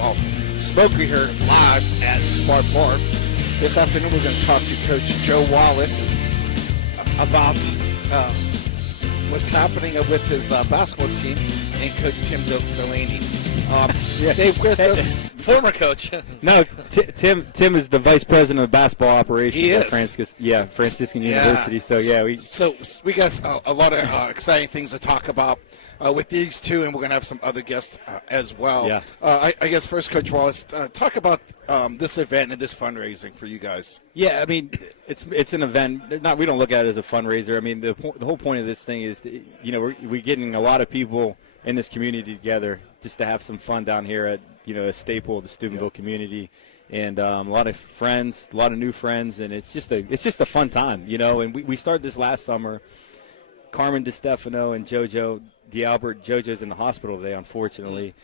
Basketball Smoker here live at Smart Bar. This afternoon we're going to talk to Coach Joe Wallace about what's happening with his basketball team and Coach Tim Delaney. Stay with us. Former coach. No, Tim is the vice president of basketball operations He at is. Franciscan University. So we got a lot of exciting things to talk about with these two, and we're going to have some other guests as well. Yeah. I guess first, Coach Wallace, talk about this event and this fundraising for you guys. Yeah, I mean, it's an event. We don't look at it as a fundraiser. I mean, the whole point of this thing is, we're getting a lot of people in this community together just to have some fun down here at a staple of the Steubenville community, and a lot of friends, a lot of new friends, and it's just a fun time, And we started this last summer. Carmen DeStefano and JoJo DeAlbert. JoJo's in the hospital today, unfortunately.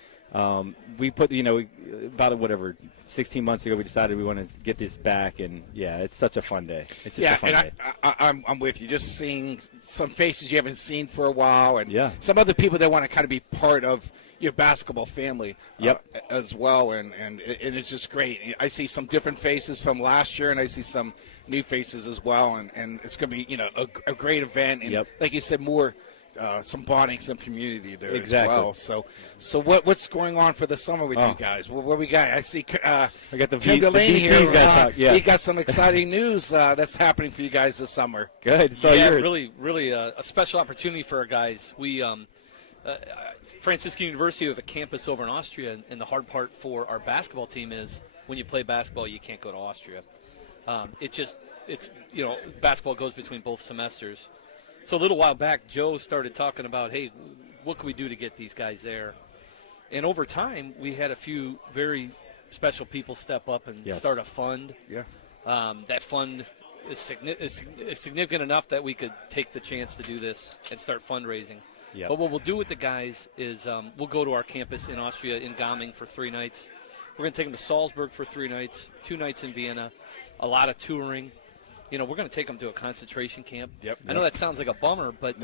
We put, about 16 months ago, we decided we want to get this back, and it's such a fun day. It's just a fun day. I'm with you. Just seeing some faces you haven't seen for a while, and some other people that want to kind of be part of your basketball family as well, and it's just great. I see some different faces from last year, and I see some new faces as well, and it's going to be a great event, and like you said, more some bonding, some community there as well. So what's going on for the summer with you guys? What we got? I see I got the Tim Delaney here. He got some exciting news that's happening for you guys this summer. Good. It's all yours. Really a special opportunity for our guys. We Franciscan University have a campus over in Austria, and the hard part for our basketball team is when you play basketball, you can't go to Austria. Basketball goes between both semesters. So a little while back, Joe started talking about, hey, what can we do to get these guys there? And over time, we had a few very special people step up and start a fund. Yeah. That fund is significant enough that we could take the chance to do this and start fundraising. Yep. But what we'll do with the guys is we'll go to our campus in Austria, in Gaming, for 3 nights. We're going to take them to Salzburg for 3 nights, 2 nights in Vienna, a lot of touring. We're going to take them to a concentration camp. Yep. I know that sounds like a bummer, but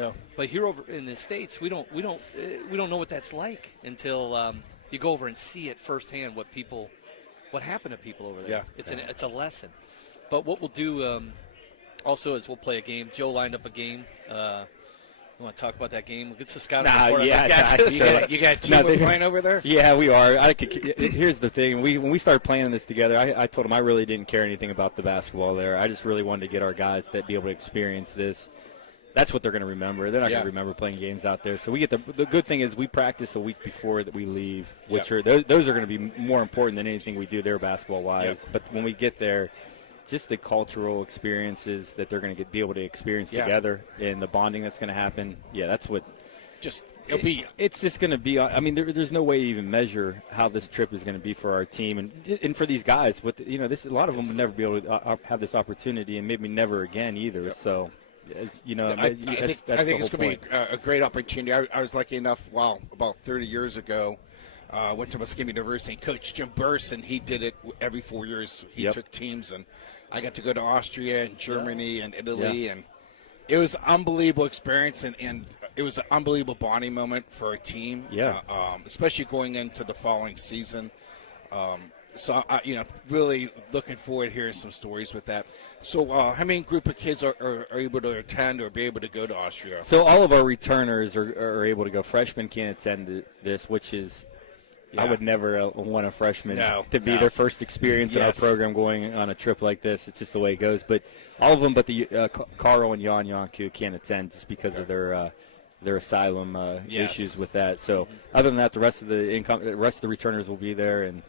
here over in the States, we don't know what that's like until you go over and see it firsthand. What happened to people over there? Yeah. It's a lesson. But what we'll do also is we'll play a game. Joe lined up a game. You want to talk about that game? It's the scouting report. You got a team playing over there? Yeah, we are. Here's the thing. When we started playing this together, I told them I really didn't care anything about the basketball there. I just really wanted to get our guys to be able to experience this. That's what they're going to remember. They're not going to remember playing games out there. So we get the good thing is we practice a week before that we leave, which are those are going to be more important than anything we do there basketball-wise. Yep. But when we get there, just the cultural experiences that they're going to be able to experience together, and the bonding that's going to happen. Yeah, that's what. It's just going to be. I mean, there's no way to even measure how this trip is going to be for our team and for these guys. But a lot of them will never be able to have this opportunity, and maybe never again either. Yep. So. I think it's going to be a great opportunity. I was lucky enough, about 30 years ago, went to Muskemee University. Coach Jim Burson, he did it every 4 years. He took teams, and I got to go to Austria and Germany and Italy, and it was an unbelievable experience, and it was an unbelievable bonding moment for our team, especially going into the following season. So, really looking forward to hearing some stories with that. So, how many group of kids are able to attend or be able to go to Austria? So, all of our returners are able to go. Freshmen can't attend this, which is I would never want a freshman to be their first experience in our program going on a trip like this. It's just the way it goes. But all of them but the Carl and Jan Yanku can't attend just because of their asylum issues with that. So, other than that, the rest of the returners will be there, and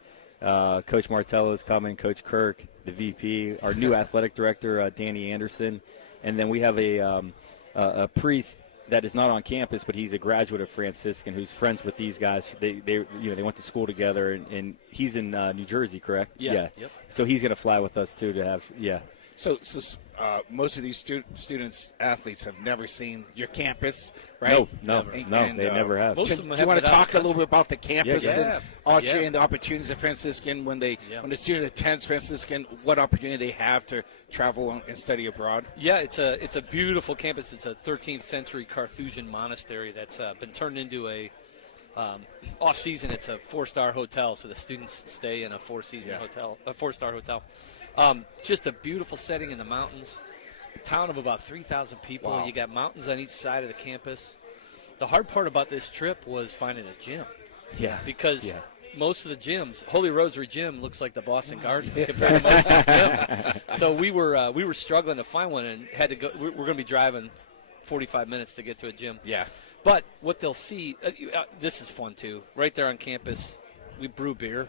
Coach Martello is coming, Coach Kirk, the VP, our new athletic director, Danny Anderson, and then we have a priest that is not on campus, but he's a graduate of Franciscan who's friends with these guys. They went to school together, and he's in New Jersey, correct? Yeah. Yep. So he's going to fly with us too to have So most of these students, athletes, have never seen your campus, right? No, they never have. Do you want to talk a little bit about the campus and Austria and the opportunities at Franciscan when the student attends Franciscan, what opportunity they have to travel and study abroad? Yeah, it's a beautiful campus. It's a 13th century Carthusian monastery that's been turned into a Off season, it's a 4-star hotel, so the students stay in a 4-star hotel. Just a beautiful setting in the mountains. A town of about 3,000 people. Wow. You got mountains on each side of the campus. The hard part about this trip was finding a gym. Yeah. Because most of the gyms, Holy Rosary Gym looks like the Boston Garden compared to most of the gyms. So we were struggling to find one and had to go. We're going to be driving 45 minutes to get to a gym. Yeah. But what they'll see, this is fun too. Right there on campus, we brew beer.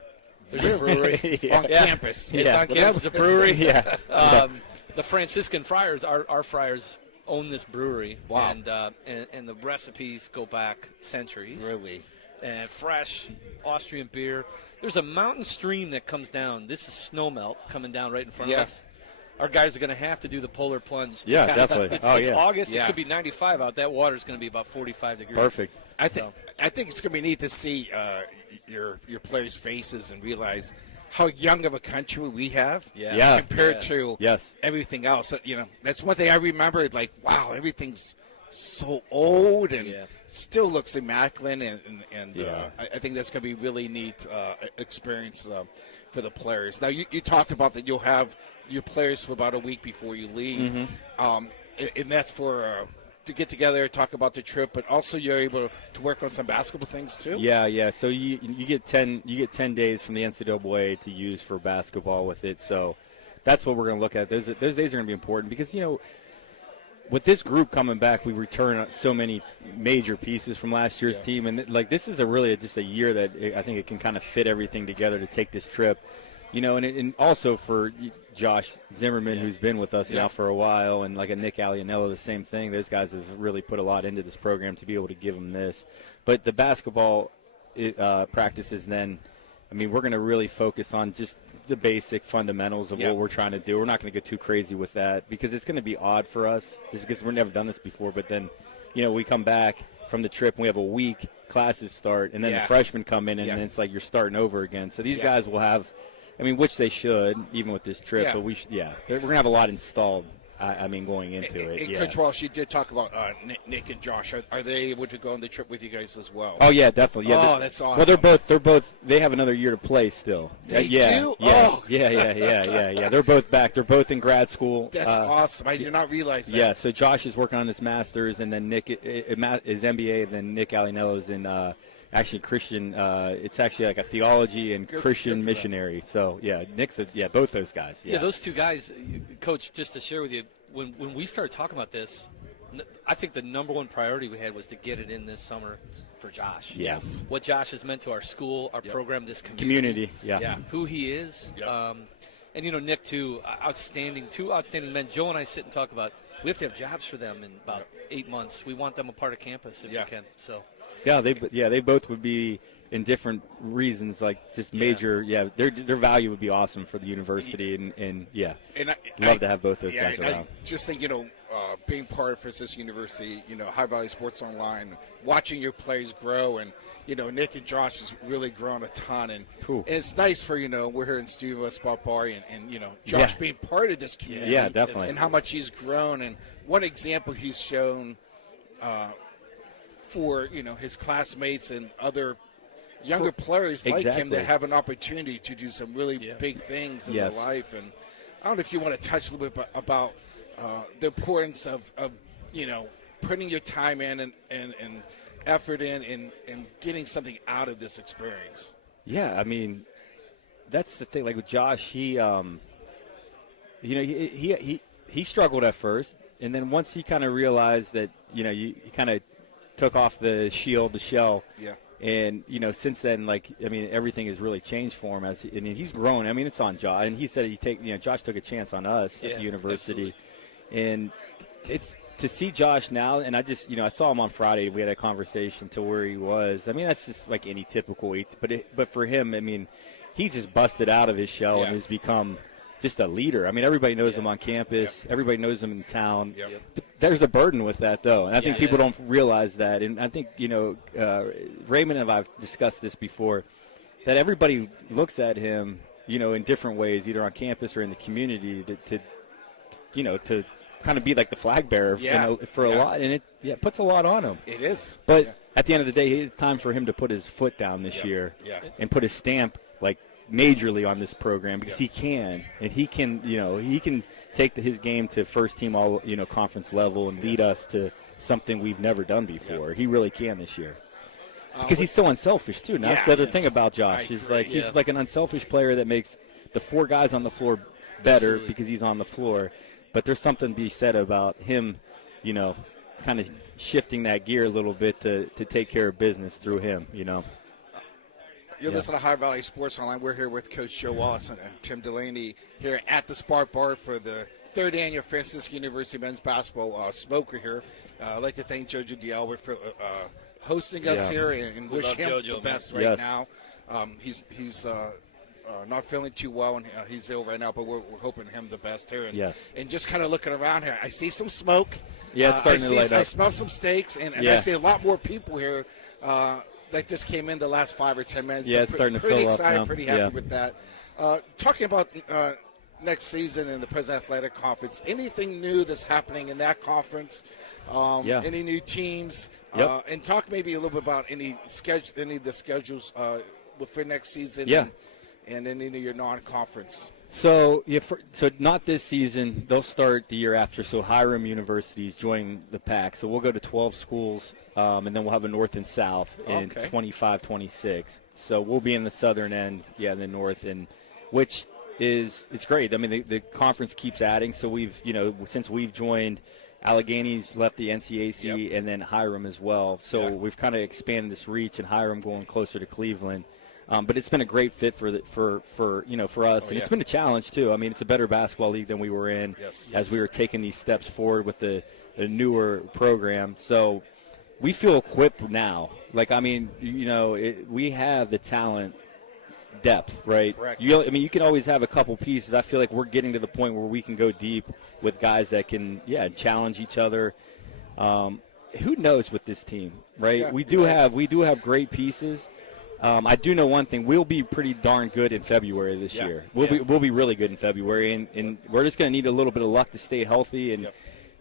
There's a brewery on campus. It's on campus. It's a brewery. Yeah. The Franciscan friars, our friars, own this brewery. Wow. And the recipes go back centuries. Really? And fresh Austrian beer. There's a mountain stream that comes down. This is snow melt coming down right in front of us. Our guys are going to have to do the polar plunge. Yeah, definitely. It's August. Yeah. It could be 95 out. That water's going to be about 45 degrees. Perfect. I think it's going to be neat to see your players' faces and realize how young of a country we have compared to everything else. That's one thing I remembered. Like, wow, everything's so old and still looks immaculate. And I think that's going to be really neat experience for the players. Now, you talked about that you'll have your players for about a week before you leave, and that's for to get together, talk about the trip, but also you're able to work on some basketball things too. Yeah. So you get 10 days from the NCAA to use for basketball with it. So that's what we're going to look at. Those days are going to be important because with this group coming back, we return so many major pieces from last year's team, and this is just a year that I think it can kind of fit everything together to take this trip, and also for Josh Zimmerman, who's been with us now for a while, and like a Nick Alianello, the same thing. Those guys have really put a lot into this program to be able to give them this. But the basketball practices, then, we're going to really focus on just the basic fundamentals of what we're trying to do. We're not going to go too crazy with that because it's going to be odd for us because we've never done this before. But then, we come back from the trip and we have a week, classes start, and then the freshmen come in and then it's like you're starting over again. So these guys will have, which they should, even with this trip, but we're going to have a lot installed. Going into it. And Coach Walsh, you did talk about Nick and Josh. Are they able to go on the trip with you guys as well? Oh yeah, definitely. Yeah, that's awesome. Well, they're both. They have another year to play still. They do. Yeah, oh. yeah. They're both back. They're both in grad school. That's awesome. I did not realize that. Yeah. So Josh is working on his master's, and then Nick is MBA, and then Nick Alianello is in. Actually, Christian. It's actually like a theology and Christian missionary. So Nick's both those guys. Yeah, those two guys, Coach. Just to share with you, when we started talking about this, I think the number one priority we had was to get it in this summer for Josh. Yes. What Josh has meant to our school, our program, this community. Yeah. Who he is. Yep. And Nick too. Two outstanding men. Joe and I sit and talk about. We have to have jobs for them in about 8 months. We want them a part of campus if we can. So. Yeah, they both would be in different reasons, like just major. Their value would be awesome for the university, and love to have both those guys around. I just think being part of Franciscan University, High Valley Sports Online, watching your players grow, and Nick and Josh has really grown a ton, and it's nice for we're here in Steve Spot Bar, and Josh being part of this community, definitely, and how much he's grown, and one example he's shown. For his classmates and other younger players like him that have an opportunity to do some really big things in their life. And I don't know if you want to touch a little bit about the importance of putting your time in and effort in and getting something out of this experience. Yeah, that's the thing. Like with Josh, he struggled at first, and then once he kind of realized that you kind of took off the shell. Yeah. And, since then, everything has really changed for him. He's grown. It's on Josh. And he said Josh took a chance on us at the university. Absolutely. And it's to see Josh now, and I just, I saw him on Friday. We had a conversation to where he was. That's just like any typical but for him, he just busted out of his shell and has become just a leader. Everybody knows him on campus. Yep. Everybody knows him in town. Yep. But there's a burden with that, though. And I think people don't realize that. And I think, Raymond and I've discussed this before, that everybody looks at him, in different ways, either on campus or in the community to kind of be like the flag bearer for a lot. And it puts a lot on him. It is. But at the end of the day, it's time for him to put his foot down this year and put his stamp like majorly on this program because he can, and he can, he can take his game to first team all, conference level and lead us to something we've never done before. He really can this year. Because he's so unselfish too. Now that's the other thing about Josh. He's like an unselfish player that makes the four guys on the floor better because he's on the floor. But there's something to be said about him, kind of shifting that gear a little bit to take care of business through him, You're listening to High Valley Sports Online. We're here with Coach Joe Wallace and Tim Delaney here at the Spark Bar for the third annual Franciscan University men's basketball Smoker here. I'd like to thank Jojo D'Alba for hosting us here and wish him the best right now. He's not feeling too well, and he's ill right now, but we're hoping him the best here. And just kind of looking around here, I see some smoke. Yeah, it's starting to light up. I smell some steaks, and I see a lot more people here that just came in the last 5 or 10 minutes. Yeah, so it's starting to fill up. Pretty excited, now. pretty happy with that. Talking about next season in the President Athletic Conference, anything new that's happening in that conference? Any new teams? And talk maybe a little bit about any of the schedules for next season. And any of your non-conference. So so not this season. They'll start the year after. So Hiram University is joining the pack. So we'll go to 12 schools, and then we'll have a north and south in 25, 26. So we'll be in the southern end, in the north, and which is it's great. I mean, the conference keeps adding. So we've since we've joined, Allegheny's left the NCAC, and then Hiram as well. So we've kind of expanded this reach, and Hiram going closer to Cleveland. But it's been a great fit for us, and it's been a challenge too. I mean, it's a better basketball league than we were in as we were taking these steps forward with the newer program. So we feel equipped now. Like, I mean, we have the talent depth, right? Correct. You can always have a couple pieces. I feel like we're getting to the point where we can go deep with guys that can, challenge each other. Who knows with this team, right? Yeah, we do have great pieces. I do know one thing: we'll be pretty darn good in February this year. We'll be really good in February, and we're just going to need a little bit of luck to stay healthy and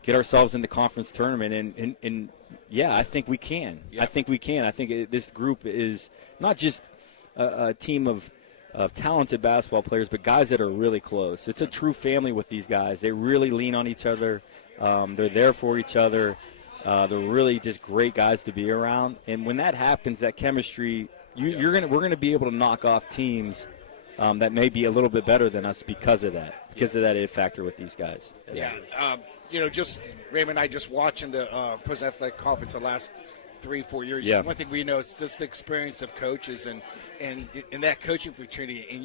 get ourselves in the conference tournament. And I think we can. I think we can. I think this group is not just a team of talented basketball players, but guys that are really close. It's a true family with these guys. They really lean on each other. They're there for each other. They're really just great guys to be around. And when that happens, that chemistry. We're going to be able to knock off teams that may be a little bit better than us because of that it factor with these guys. Just Raymond and I just watching the President Athletic Conference the last 3-4 years. Yeah. One thing we know is just the experience of coaches and that coaching fraternity. And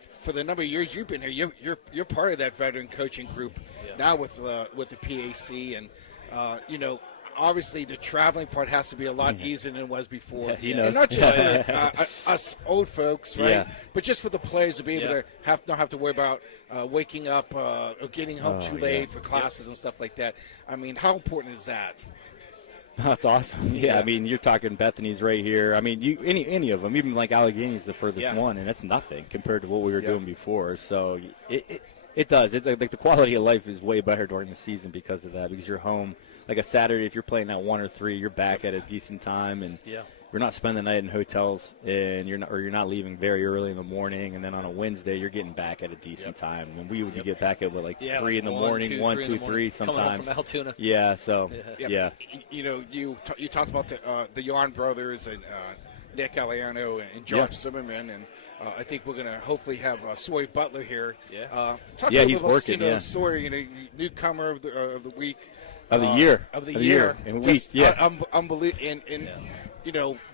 for the number of years you've been here, you're part of that veteran coaching group now with the PAC and obviously, the traveling part has to be a lot easier than it was before. And not just for us old folks, right? But just for the players to be able to not have to worry about waking up or getting home too late for classes and stuff like that. I mean, how important is that? That's awesome. I mean, you're talking Bethany's right here. I mean, any of them, even like Allegheny's the furthest one, and that's nothing compared to what we were doing before. So it does. Like the quality of life is way better during the season because of that, because you're home. Like a Saturday, if you're playing at 1 or 3, you're back at a decent time, and you're not spending the night in hotels, and you're not leaving very early in the morning. And then on a Wednesday, you're getting back at a decent time. And we would get back at 3 in the morning, 1, 2, 3 sometimes. Coming home from Altoona. You talked about the Yarn brothers and Nick Aliano and George Zimmerman, and I think we're going to hopefully have Sawyer Butler here. Talk a he's little working. about Sawyer, newcomer of the week. Of the year. And unbelievable. And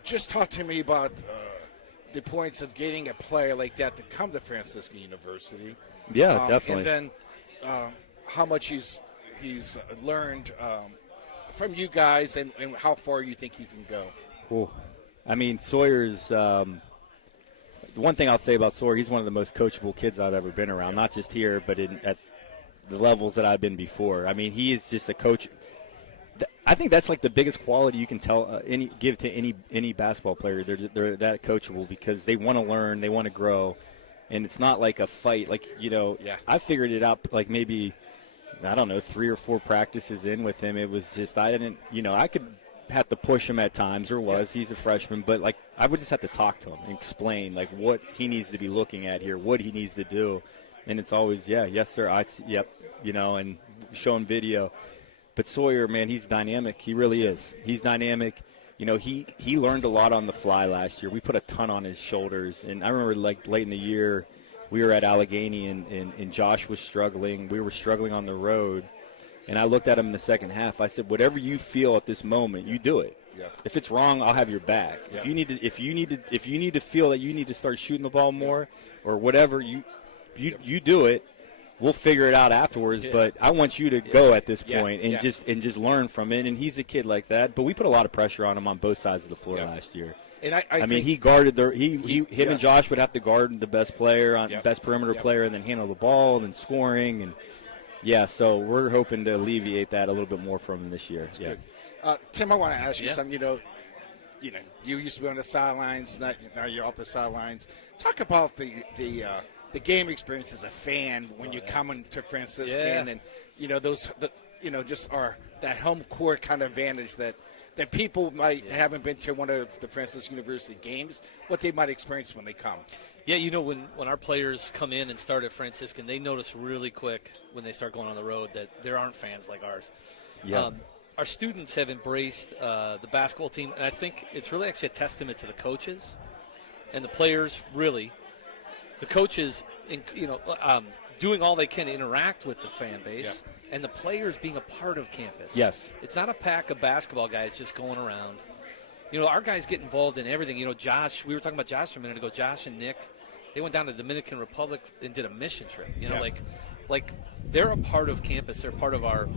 just talk to me about the points of getting a player like that to come to Franciscan University. Yeah, definitely. And then how much he's learned from you guys and how far you think he can go. Cool. I mean, Sawyer's one thing I'll say about Sawyer, he's one of the most coachable kids I've ever been around, not just here, but at the levels that I've been before. I mean, he is just a coach. I think that's like the biggest quality you can give to any basketball player. They're that coachable because they want to learn, they want to grow, and it's not like a fight. I figured it out like maybe, I don't know, 3 or 4 practices in with him. It was just I could have to push him at times, or was. He's a freshman, but like I would just have to talk to him and explain like what he needs to be looking at here, what he needs to do, and it's always yes sir, yep, and showing video. But Sawyer, man, he's dynamic. He really is. He's dynamic. He learned a lot on the fly last year. We put a ton on his shoulders, and I remember like late in the year, we were at Allegheny and Josh was struggling. We were struggling on the road. And I looked at him in the second half. I said, whatever you feel at this moment, you do it. Yeah. If it's wrong, I'll have your back. Yeah. If you need to feel that you need to start shooting the ball more or whatever, you do it. We'll figure it out afterwards. Yeah. But I want you to go at this point and just learn from it. And he's a kid like that. But we put a lot of pressure on him on both sides of the floor last year. And I mean, he guarded him and Josh would have to guard the best player, best perimeter player, and then handle the ball and then scoring and. Yeah, so we're hoping to alleviate that a little bit more from him this year. That's good. Tim, I want to ask you something. You used to be on the sidelines. Now you're off the sidelines. Talk about the game experience as a fan when you're coming to Franciscan, and just that home court kind of advantage that people might haven't been to one of the Franciscan University games, what they might experience when they come. Yeah, when our players come in and start at Franciscan, they notice really quick when they start going on the road that there aren't fans like ours. Yeah. Our students have embraced the basketball team, and I think it's really actually a testament to the coaches and the players, really. The coaches, doing all they can to interact with the fan base, and the players being a part of campus. Yes. It's not a pack of basketball guys just going around. Our guys get involved in everything. Josh, we were talking about Josh a minute ago. Josh and Nick, they went down to the Dominican Republic and did a mission trip. Like they're a part of campus. They're part of our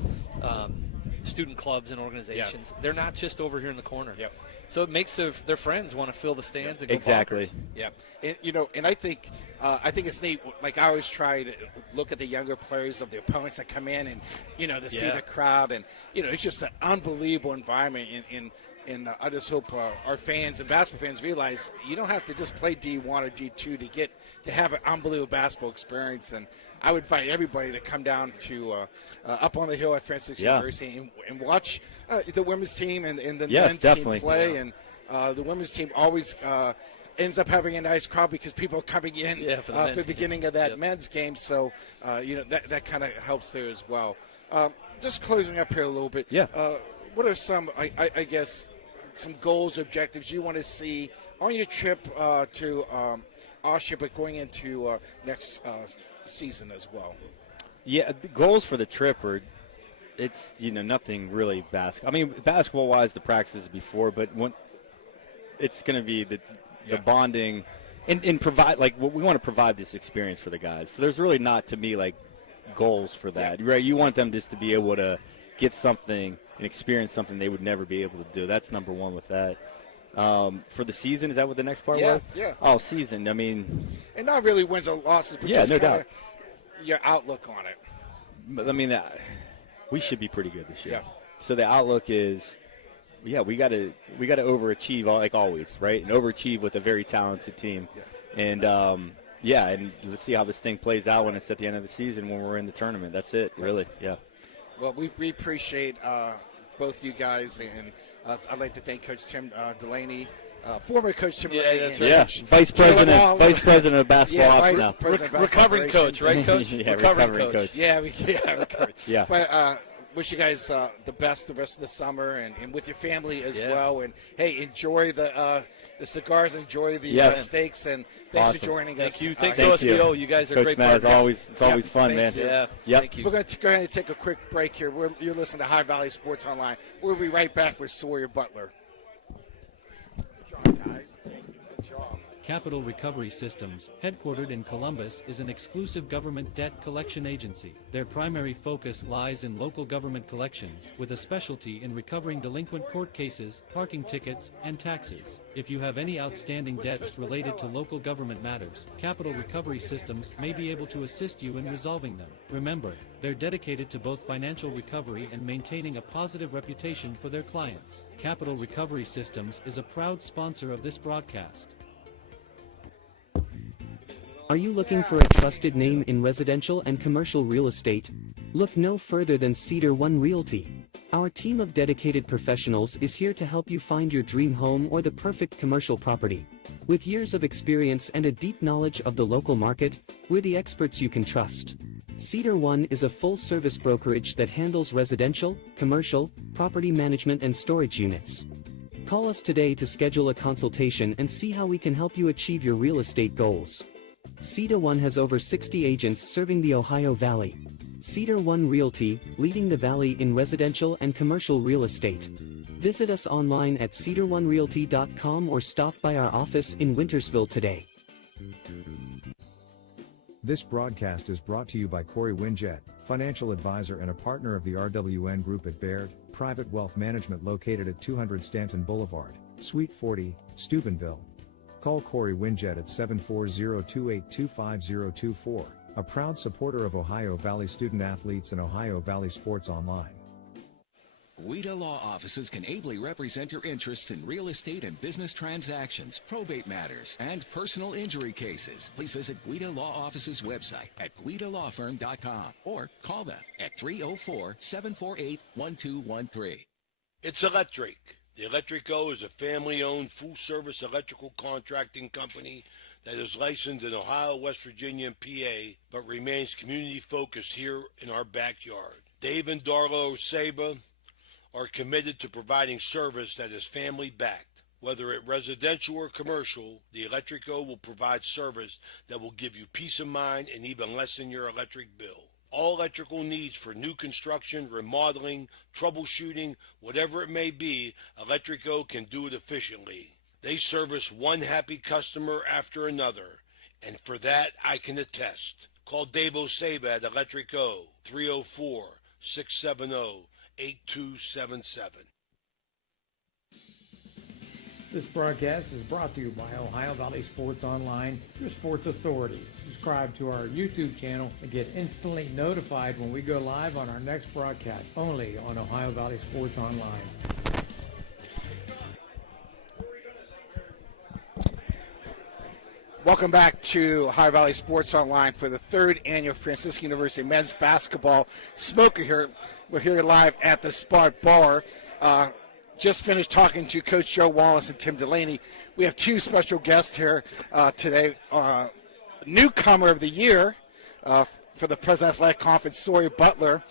student clubs and organizations. They're not just over here in the corner. Yep. So it makes their friends want to fill the stands and go exactly. bonkers. Yeah, and I think it's neat. Like I always try to look at the younger players of the opponents that come in, and to see the crowd, and it's just an unbelievable environment. And I just hope our fans and basketball fans realize you don't have to just play D1 or D2 to have an unbelievable basketball experience. And I would invite everybody to come down to up on the hill at Franciscan University and watch the women's team and the men's team play. And the women's team always ends up having a nice crowd because people are coming in for the beginning of that men's game. So, that kind of helps there as well. Just closing up here a little bit. Yeah. What are some, I guess, some goals, objectives you want to see on your trip to Austria, but going into next season as well? Yeah, the goals for the trip are, it's nothing really basketball. I mean, basketball-wise, the practices before, but it's going to be the bonding and provide we want to provide this experience for the guys. So there's really not, to me, like goals for that, right? You want them just to be able to get something and experience something they would never be able to do. That's number one with that. For the season, is that what the next part was? Yeah. Oh, season. I mean, and not really wins or losses, but just your outlook on it. But I mean, we should be pretty good this year. Yeah. So the outlook is, we got to overachieve like always, right? And overachieve with a very talented team. Yeah. And and let's see how this thing plays out when it's at the end of the season when we're in the tournament. That's it, really. Yeah. Well, we appreciate both you guys, and I'd like to thank Coach Tim Delaney, former Coach Tim Delaney. That's right. Vice President of basketball. Recovering coach, right, Coach? recovering coach. Yeah, recovering. Yeah. But wish you guys the best the rest of the summer and with your family as well. And, hey, enjoy the cigars, enjoy the steaks, and thanks for joining us. Thank you. Thanks, OSBO. You guys are Coach great Matt, partners. it's always fun, man. Yeah. Yep. Thank you. We're going to go ahead and take a quick break here. You're listening to High Valley Sports Online. We'll be right back with Sawyer Butler. Good job, guys. Good job. Capital Recovery Systems, headquartered in Columbus, is an exclusive government debt collection agency. Their primary focus lies in local government collections, with a specialty in recovering delinquent court cases, parking tickets, and taxes. If you have any outstanding debts related to local government matters, Capital Recovery Systems may be able to assist you in resolving them. Remember, they're dedicated to both financial recovery and maintaining a positive reputation for their clients. Capital Recovery Systems is a proud sponsor of this broadcast. Are you looking for a trusted name in residential and commercial real estate? Look no further than Cedar One Realty. Our team of dedicated professionals is here to help you find your dream home or the perfect commercial property. With years of experience and a deep knowledge of the local market, we're the experts you can trust. Cedar One is a full-service brokerage that handles residential, commercial, property management and storage units. Call us today to schedule a consultation and see how we can help you achieve your real estate goals. Cedar One has over 60 agents serving the Ohio Valley. Cedar One Realty, leading the valley in residential and commercial real estate. Visit us online at cedaronerealty.com or stop by our office in Wintersville today. This broadcast is brought to you by Corey Winjet, financial advisor and a partner of the RWN Group at Baird, private wealth management located at 200 Stanton Boulevard, Suite 40, Steubenville. Call Corey Winjet at 740-2825024, a proud supporter of Ohio Valley student athletes and Ohio Valley Sports Online. Guida Law Offices can ably represent your interests in real estate and business transactions, probate matters, and personal injury cases. Please visit Guida Law Offices' website at guidalawfirm.com or call them at 304-748-1213. It's electric. The Electrico is a family-owned, full-service electrical contracting company that is licensed in Ohio, West Virginia, and PA, but remains community-focused here in our backyard. Dave and Darla Saba are committed to providing service that is family-backed. Whether it residential or commercial, the Electrico will provide service that will give you peace of mind and even lessen your electric bill. All electrical needs for new construction, remodeling, troubleshooting, whatever it may be, Electrico can do it efficiently. They service one happy customer after another, and for that I can attest. Call Dave Osaba at Electrico, 304-670-8277. This broadcast is brought to you by Ohio Valley Sports Online, your sports authority. Subscribe to our YouTube channel and get instantly notified when we go live on our next broadcast, only on Ohio Valley Sports Online. Welcome back to Ohio Valley Sports Online for the third annual Franciscan University Men's Basketball Smoker here. We're here live at the Spark Bar. Just finished talking to Coach Joe Wallace and Tim Delaney. We have two special guests here today. Newcomer of the year for the President Athletic Conference, Sawyer Butler.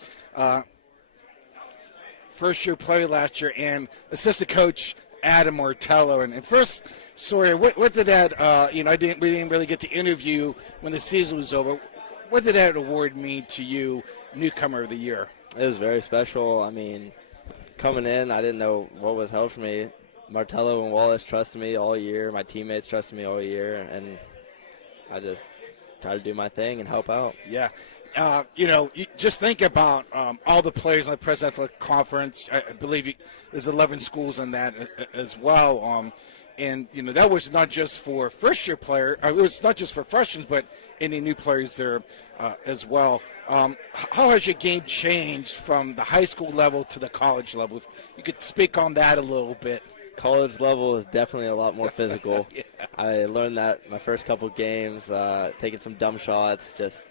First-year player last year, and assistant coach Adam Martello. And first, Sawyer, what did that, we didn't really get to interview when the season was over. What did that award mean to you, Newcomer of the Year? It was very special. I mean, coming in, I didn't know what was held for me. Martello and Wallace trusted me all year. My teammates trusted me all year, and I just tried to do my thing and help out. Yeah. You just think about all the players in the President Athletic Conference. I believe there's 11 schools in that as well. And, that was not just for first-year players. It was not just for freshmen, but any new players there as well. How has your game changed from the high school level to the college level? If you could speak on that a little bit. College level is definitely a lot more physical. Yeah. I learned that my first couple games, taking some dumb shots, just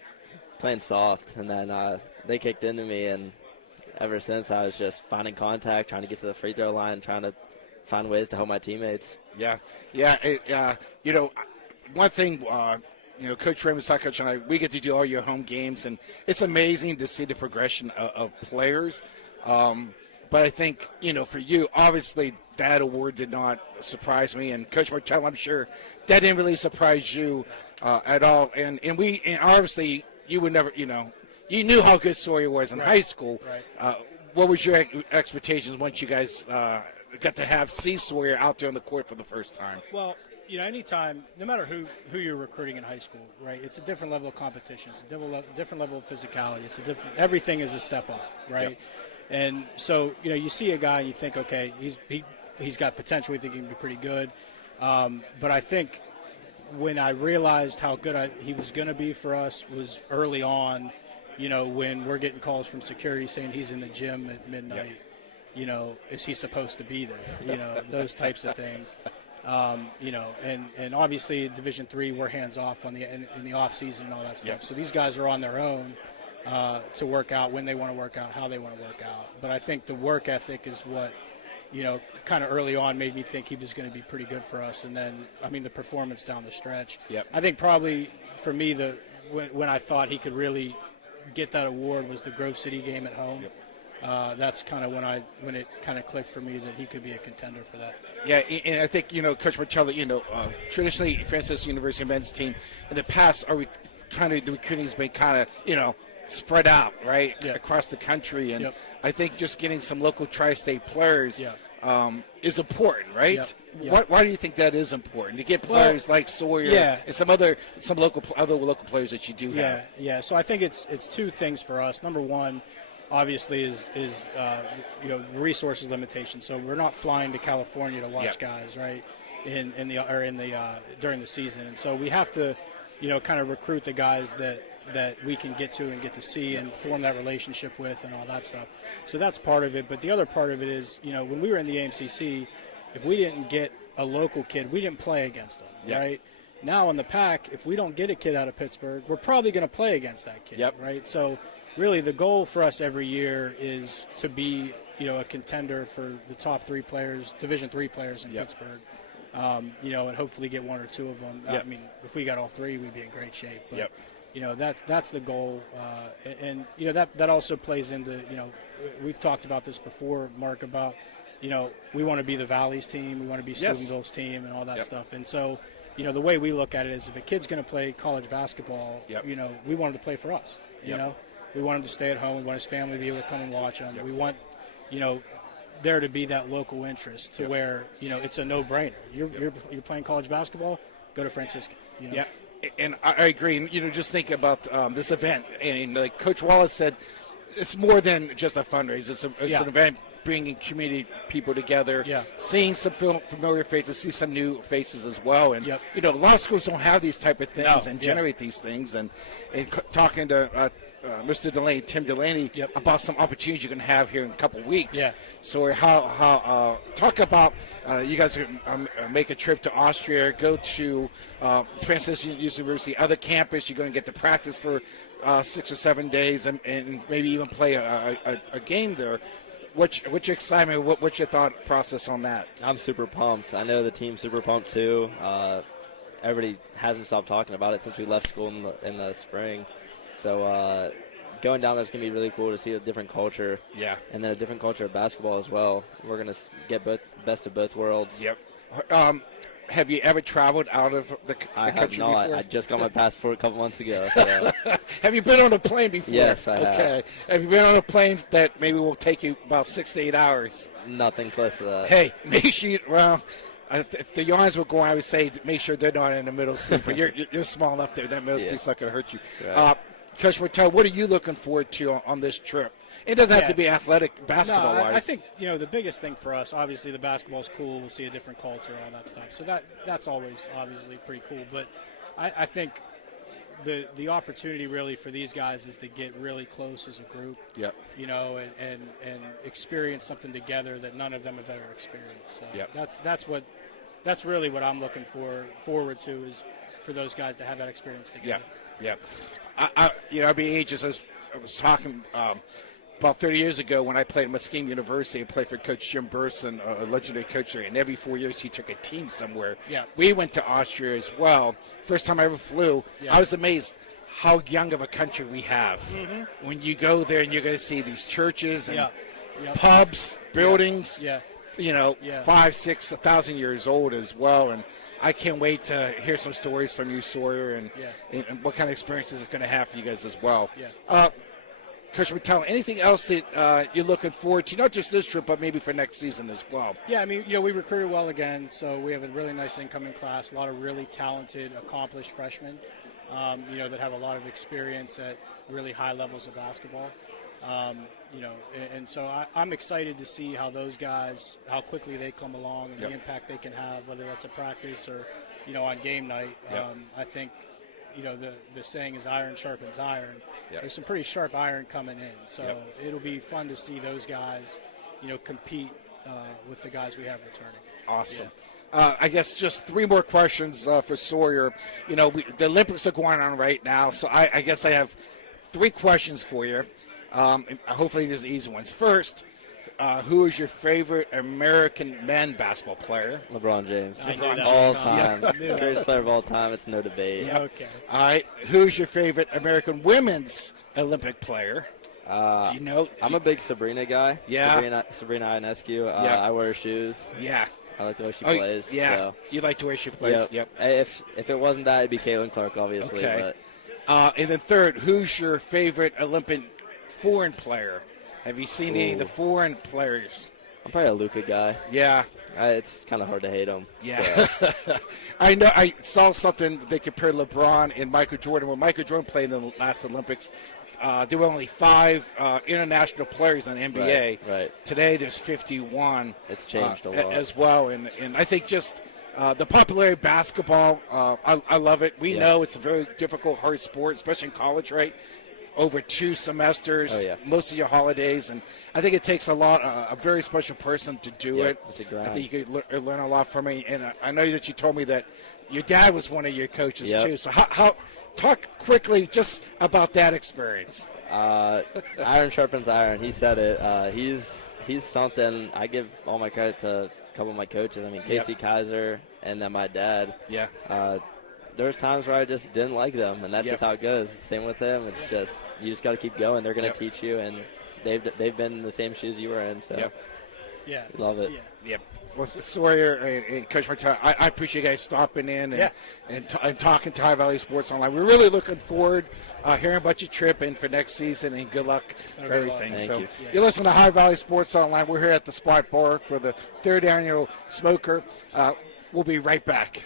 playing soft. And then they kicked into me, and ever since I was just finding contact, trying to get to the free throw line, trying to find ways to help my teammates. Yeah. One thing, Coach Raymond Sackcoach and I, we get to do all your home games, and it's amazing to see the progression of players. But I think, for you, obviously that award did not surprise me. And Coach Martello, I'm sure that didn't really surprise you at all. And obviously you would never, you knew how good Sawyer was in high school. Right. What was your expectations once you guys got to see Sawyer out there on the court for the first time? Well, anytime, no matter who you're recruiting in high school, right? It's a different level of competition. It's a different level of physicality. Everything is a step up, right? Yep. And so, you see a guy and you think, okay, he's got potential. We think he can be pretty good. But I think when I realized how good he was going to be for us was early on, when we're getting calls from security saying he's in the gym at midnight. Yep. Is he supposed to be there? Those types of things. And obviously Division III, we're hands off in the off season and all that stuff. Yep. So these guys are on their own, to work out, when they want to work out, how they want to work out. But I think the work ethic is what, kind of early on made me think he was going to be pretty good for us. And then, the performance down the stretch. Yep. I think probably for me, when I thought he could really get that award was the Grove City game at home. Yep. That's kind of when it kind of clicked for me that he could be a contender for that. Yeah, and I think, Coach Martello, traditionally Franciscan University men's team in the past, the recruiting has been kind of, spread out, right, across the country. And I think just getting some local tri-state players is important, right? Why do you think that is important? To get players like Sawyer and some other local players that you do have. Yeah. So I think it's two things for us. Number one, obviously, is resources limitation. So we're not flying to California to watch guys, right, during the season, and so we have to, kind of recruit the guys that we can get to and get to see and form that relationship with and all that stuff. So that's part of it. But the other part of it is, when we were in the AMCC, if we didn't get a local kid, we didn't play against them, right? Now in the PAC, if we don't get a kid out of Pittsburgh, we're probably going to play against that kid, right? So really the goal for us every year is to be, a contender for the top 3 players, Division III players in Pittsburgh, and hopefully get 1 or 2 of them. If we got all 3, we'd be in great shape. But, that's the goal. And that also plays into, we've talked about this before, Mark, about, we want to be the Valley's team, we want to be Steubenville's team and all that stuff. And so, the way we look at it is if a kid's going to play college basketball, we want him to play for us. We want him to stay at home. We want his family to be able to come and watch him. We want, there to be that local interest to where, it's a no-brainer. You're playing college basketball, go to Franciscan. Yeah. And I agree. And, just think about this event. And like Coach Wallace said, it's more than just a fundraiser. It's an event bringing community people together, seeing some familiar faces, see some new faces as well. And, a lot of schools don't have these type of things and generate these things. And talking to Mr. Delaney, Tim Delaney, about some opportunities you can have here in a couple of weeks. So talk about you guys make a trip to Austria, go to Franciscan University, other campus. You're going to get to practice for 6 or 7 days and maybe even play a game there. What's your excitement? What's your thought process on that? I'm super pumped. I know the team's super pumped too. Everybody hasn't stopped talking about it since we left school in the spring. So going down there is going to be really cool to see a different culture. And then a different culture of basketball as well. We're going to get best of both worlds. Have you ever traveled out of the country I have not. before? I just got my passport a couple months ago. So. Have you been on a plane before? Yes, I have. Okay. Have you been on a plane that maybe will take you about 6 to 8 hours? Nothing close to that. Hey, make sure if the yarns were going, I would say make sure they're not in the middle seat. But you're small enough there. That middle seat's not going to hurt you. Right. Coach Martell, what are you looking forward to on this trip? It doesn't have to be athletic basketball-wise. I think, the biggest thing for us, obviously the basketball's cool. We'll see a different culture, all that stuff. So that's always obviously pretty cool. But I think the opportunity really for these guys is to get really close as a group, and experience something together that none of them have ever experienced. So that's really what I'm looking forward to is for those guys to have that experience together. I'd be anxious. I was talking about 30 years ago when I played at Muscatine University. I played for Coach Jim Burson, a legendary coach there, and every 4 years he took a team somewhere. We went to Austria as well. First time I ever flew, I was amazed how young of a country we have. When you go there and you're going to see these churches and pubs, buildings, 5, 6, 1,000 years old as well. And I can't wait to hear some stories from you, Sawyer, and what kind of experiences it's going to have for you guys as well. Coach Martell, anything else that you're looking forward to, not just this trip, but maybe for next season as well? We recruited well again, so we have a really nice incoming class, a lot of really talented, accomplished freshmen, that have a lot of experience at really high levels of basketball. And so I'm excited to see how those guys, how quickly they come along and the impact they can have, whether that's a practice or, on game night. I think, the saying is iron sharpens iron. There's some pretty sharp iron coming in. So it'll be fun to see those guys, compete with the guys we have returning. Awesome. I guess just 3 more questions for Sawyer. The Olympics are going on right now, so I guess I have 3 questions for you. Hopefully these are easy ones. First, who is your favorite American men basketball player? LeBron James. All time. Greatest player of all time. It's no debate. Yeah, okay. All right. Who's your favorite American women's Olympic player? Do you know? I'm a big Sabrina guy. Yeah. Sabrina Ionescu. I wear her shoes. Yeah. I like the way she plays. Yeah. So. You like the way she plays? Yep. If it wasn't that, it'd be Caitlin Clark, obviously. Okay. But. And then third, who's your favorite Olympic foreign player? Have you seen any of the foreign players? I'm probably a Luka guy. Yeah. It's kind of hard to hate him. Yeah. So. I know. I saw something, they compared LeBron and Michael Jordan. When Michael Jordan played in the last Olympics, there were only 5 international players on NBA. Right. Today there's 51. It's changed a lot. As well. And I think just the popularity of basketball, I love it. We know it's a very difficult, hard sport, especially in college, right? Over 2 semesters, most of your holidays, and I think it takes a very special person to do it. It's a grind. I think you could learn a lot from it, and I know that you told me that your dad was one of your coaches too. So how talk quickly just about that experience. Iron sharpens iron. He said it. He's something. I give all my credit to a couple of my coaches. I mean, Casey Kaiser, and then my dad. Yeah. There's times where I just didn't like them, and that's just how it goes. Same with them. It's just you just got to keep going. They're going to teach you, and they've been in the same shoes you were in. So love it. Yeah. Well, Sawyer and Coach Martel, I appreciate you guys stopping in and talking to High Valley Sports Online. We're really looking forward hearing about your trip and for next season, and good luck for everything. Thank you. You're listening to High Valley Sports Online. We're here at the Spot Bar for the 3rd annual Smoker. We'll be right back.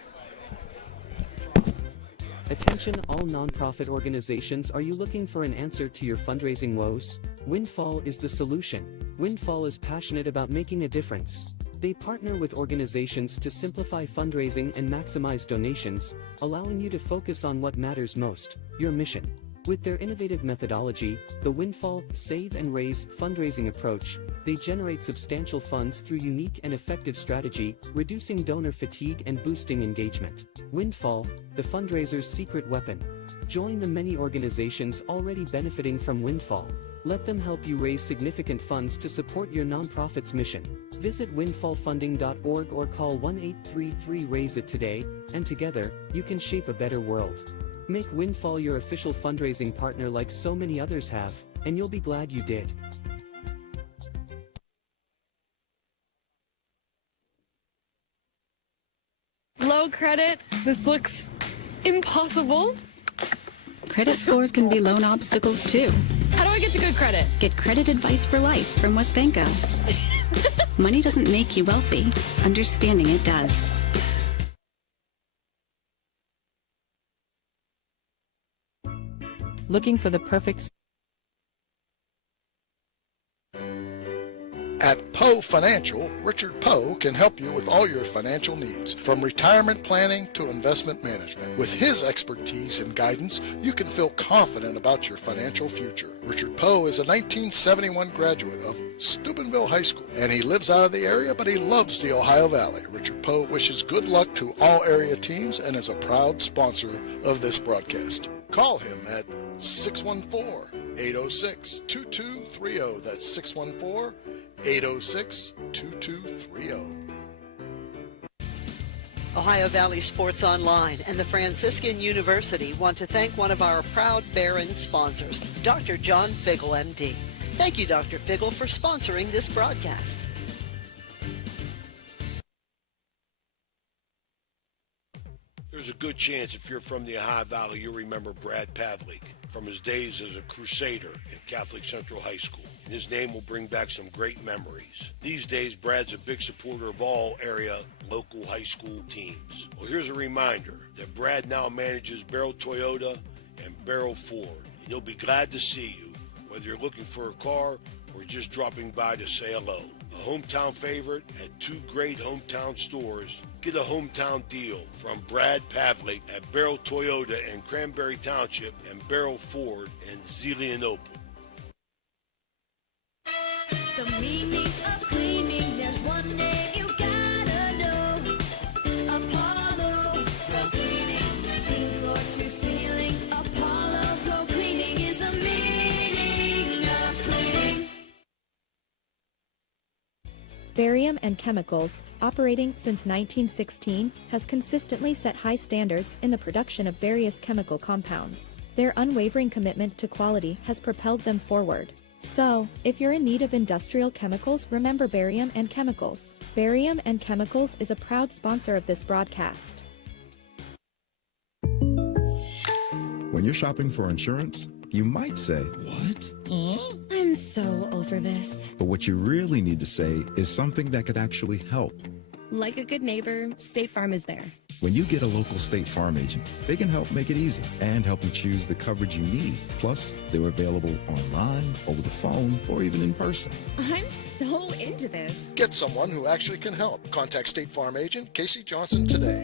Attention all nonprofit organizations, are you looking for an answer to your fundraising woes? Windfall is the solution. Windfall is passionate about making a difference. They partner with organizations to simplify fundraising and maximize donations, allowing you to focus on what matters most, your mission. With their innovative methodology, the Windfall Save and Raise fundraising approach, they generate substantial funds through unique and effective strategy, reducing donor fatigue and boosting engagement. Windfall, the fundraiser's secret weapon. Join the many organizations already benefiting from Windfall. Let them help you raise significant funds to support your nonprofit's mission. Visit windfallfunding.org or call 1-833-RAISE-IT today, and together, you can shape a better world. Make Windfall your official fundraising partner like so many others have, and you'll be glad you did. Low credit? This looks impossible. Credit scores can be loan obstacles too. How do I get to good credit? Get credit advice for life from WesBanco. Money doesn't make you wealthy. Understanding it does. Looking for the perfect... At Poe Financial, Richard Poe can help you with all your financial needs, from retirement planning to investment management. With his expertise and guidance, you can feel confident about your financial future. Richard Poe is a 1971 graduate of Steubenville High School, and he lives out of the area, but he loves the Ohio Valley. Richard Poe wishes good luck to all area teams and is a proud sponsor of this broadcast. Call him at 614-806-2230. That's 614-806-2230. Ohio Valley Sports Online and the Franciscan University want to thank one of our proud Barron sponsors, Dr. John Figgle, MD. Thank you, Dr. Figgle, for sponsoring this broadcast. There's a good chance if you're from the Ohio Valley, you'll remember Brad Pavlik from his days as a crusader at Catholic Central High School. And his name will bring back some great memories. These days, Brad's a big supporter of all area local high school teams. Well, here's a reminder that Brad now manages Barrel Toyota and Barrel Ford. And he'll be glad to see you, whether you're looking for a car or just dropping by to say hello. A hometown favorite at 2 great hometown stores. Get a hometown deal from Brad Pavlik at Barrel Toyota in Cranberry Township and Barrel Ford in Zelienople. The meaning of cleaning, there's one name you gotta know. Apollo Pro Cleaning. Clean floor to ceiling. Apollo Pro Cleaning is the meaning. Barium and Chemicals, operating since 1916, has consistently set high standards in the production of various chemical compounds. Their unwavering commitment to quality has propelled them forward. So, if you're in need of industrial chemicals, remember Barium and Chemicals. Barium and Chemicals is a proud sponsor of this broadcast. When you're shopping for insurance, you might say, "What? Huh?" I'm so over this. But what you really need to say is something that could actually help. Like a good neighbor, State Farm is there. When you get a local State Farm agent, they can help make it easy and help you choose the coverage you need. Plus, they're available online, over the phone, or even in person. I'm so into this. Get someone who actually can help. Contact State Farm agent Casey Johnson today.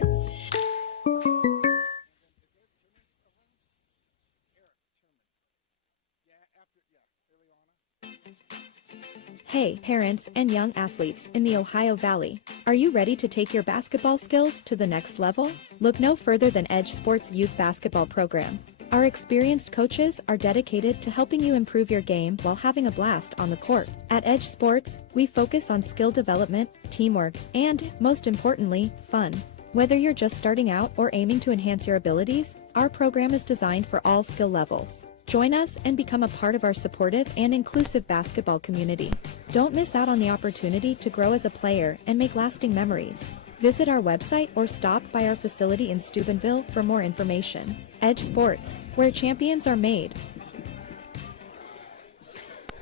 Hey, parents and young athletes in the Ohio Valley. Are you ready to take your basketball skills to the next level? Look no further than Edge Sports Youth Basketball Program. Our experienced coaches are dedicated to helping you improve your game while having a blast on the court. At Edge Sports, we focus on skill development, teamwork, and, most importantly, fun. Whether you're just starting out or aiming to enhance your abilities, our program is designed for all skill levels. Join us and become a part of our supportive and inclusive basketball community. Don't miss out on the opportunity to grow as a player and make lasting memories. Visit our website or stop by our facility in Steubenville for more information. Edge Sports, where champions are made.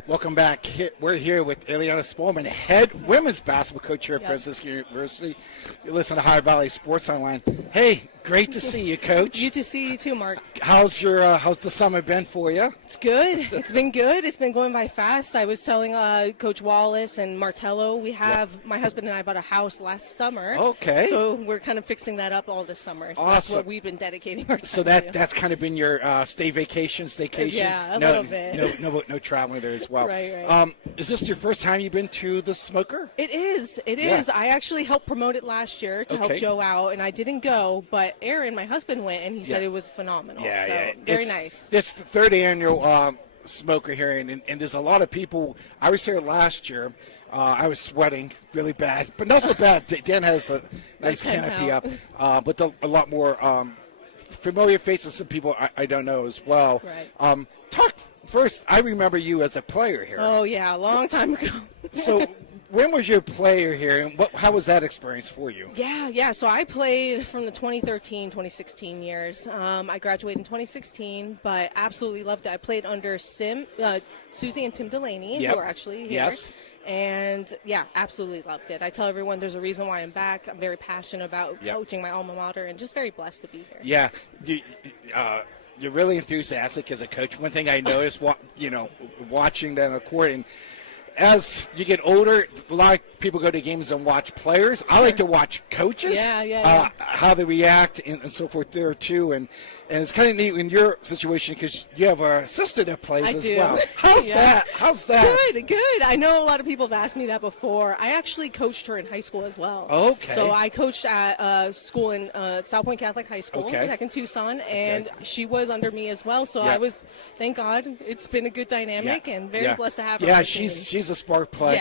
Welcome back. We're here with Ileana Spolman, head women's basketball coach here at Franciscan University. You listen to Ohio Valley Sports Online. Hey, great to see you, Coach. Good to see you too, Mark. How's the summer been for you? It's good. It's been good. It's been going by fast. I was telling Coach Wallace and Martello, my husband and I bought a house last summer. Okay. So we're kind of fixing that up all this summer. So awesome. That's what we've been dedicating our time So that's kind of been your staycation? Yeah, a little bit. No traveling there as well. Right. Is this your first time you've been to the Smoker? It is. It is. I actually helped promote it last year to help Joe out, and I didn't go, but Aaron, my husband, went, and he said it was phenomenal. Yeah, so very nice. It's the third annual Smoker here, and there's a lot of people. I was here last year. I was sweating really bad, but not so bad. Dan has a nice canopy up, but a lot more familiar faces, some people I don't know as well. Right. Talk first. I remember you as a player here. Oh, yeah, a long time ago. So when was your player here, and how was that experience for you? Yeah. So I played from the 2013-2016 years. I graduated in 2016, but absolutely loved it. I played under Susie and Tim Delaney, who are actually here. Yes. And, absolutely loved it. I tell everyone there's a reason why I'm back. I'm very passionate about coaching my alma mater and just very blessed to be here. Yeah. You're really enthusiastic as a coach. One thing I noticed, watching them on the court, and as you get older, a lot of people go to games and watch players. I like to watch coaches, how they react and so forth there too. And it's kind of neat in your situation because you have an assistant that plays as well. How's that? How's that? Good. I know a lot of people have asked me that before. I actually coached her in high school as well. Okay. So I coached at school in South Point Catholic High School back in Tucson, and she was under me as well. So I was, thank God, it's been a good dynamic and very blessed to have her. Yeah, she's a spark plug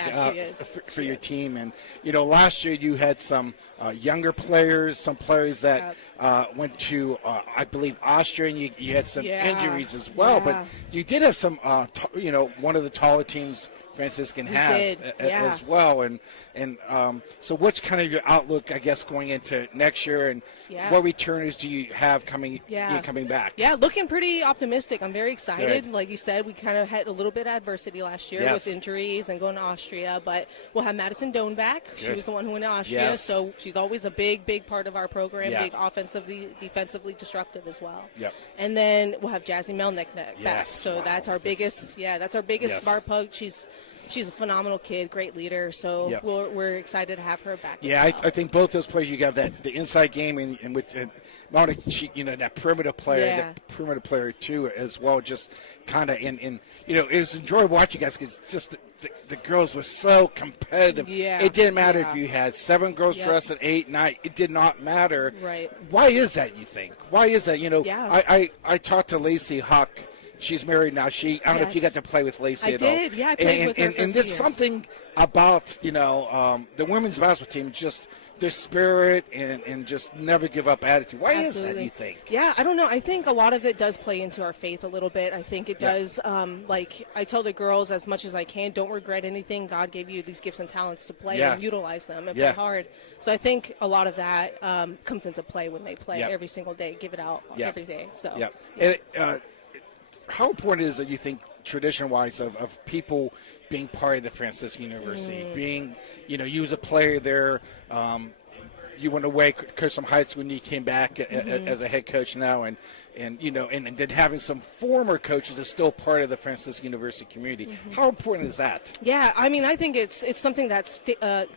for your team. And, last year you had some younger players, some players that went to, I believe, Austria, and you had some injuries as well. But you did have some, one of the taller teams Franciscan has as well. And so what's kind of your outlook, I guess, going into next year, and what returners do you have coming back? Yeah, looking pretty optimistic. I'm very excited. Good. Like you said, we kind of had a little bit of adversity last year with injuries and going to Austria, but we'll have Madison Doan back. Good. She was the one who went to Austria, so she's always a big part of our program, big offensively, defensively disruptive as well. Yep. And then we'll have Jazzy Melnick back. So that's our biggest smart pug. She's a phenomenal kid, great leader, so we're excited to have her back. Yeah, I think both those players, you got the inside game and with that perimeter player too as well. Just kind of it was enjoyable watching you guys because just the girls were so competitive. Yeah, it didn't matter if you had 7 girls dressed at 8, 9. It did not matter. Right. Why is that? You think? Why is that? I talked to Lacey Huck she's married now. I don't know if you got to play with Lacey I at all. did. Yeah, I played with her for and a there's few years. something about, the women's basketball team, just their spirit and just never give up attitude. Why is that, you think? Yeah, I don't know. I think a lot of it does play into our faith a little bit. I think it does. Like I tell the girls as much as I can, don't regret anything. God gave you these gifts and talents to play and utilize them and play hard. So I think a lot of that comes into play when they play every single day, give it out every day. So And, how important is it, you think, tradition-wise, of people being part of the Franciscan University, being, you was a player there, you went away, coached some high school, and you came back as a head coach now, and then having some former coaches is still part of the Franciscan University community. How important is that? Yeah, I mean, I think it's something that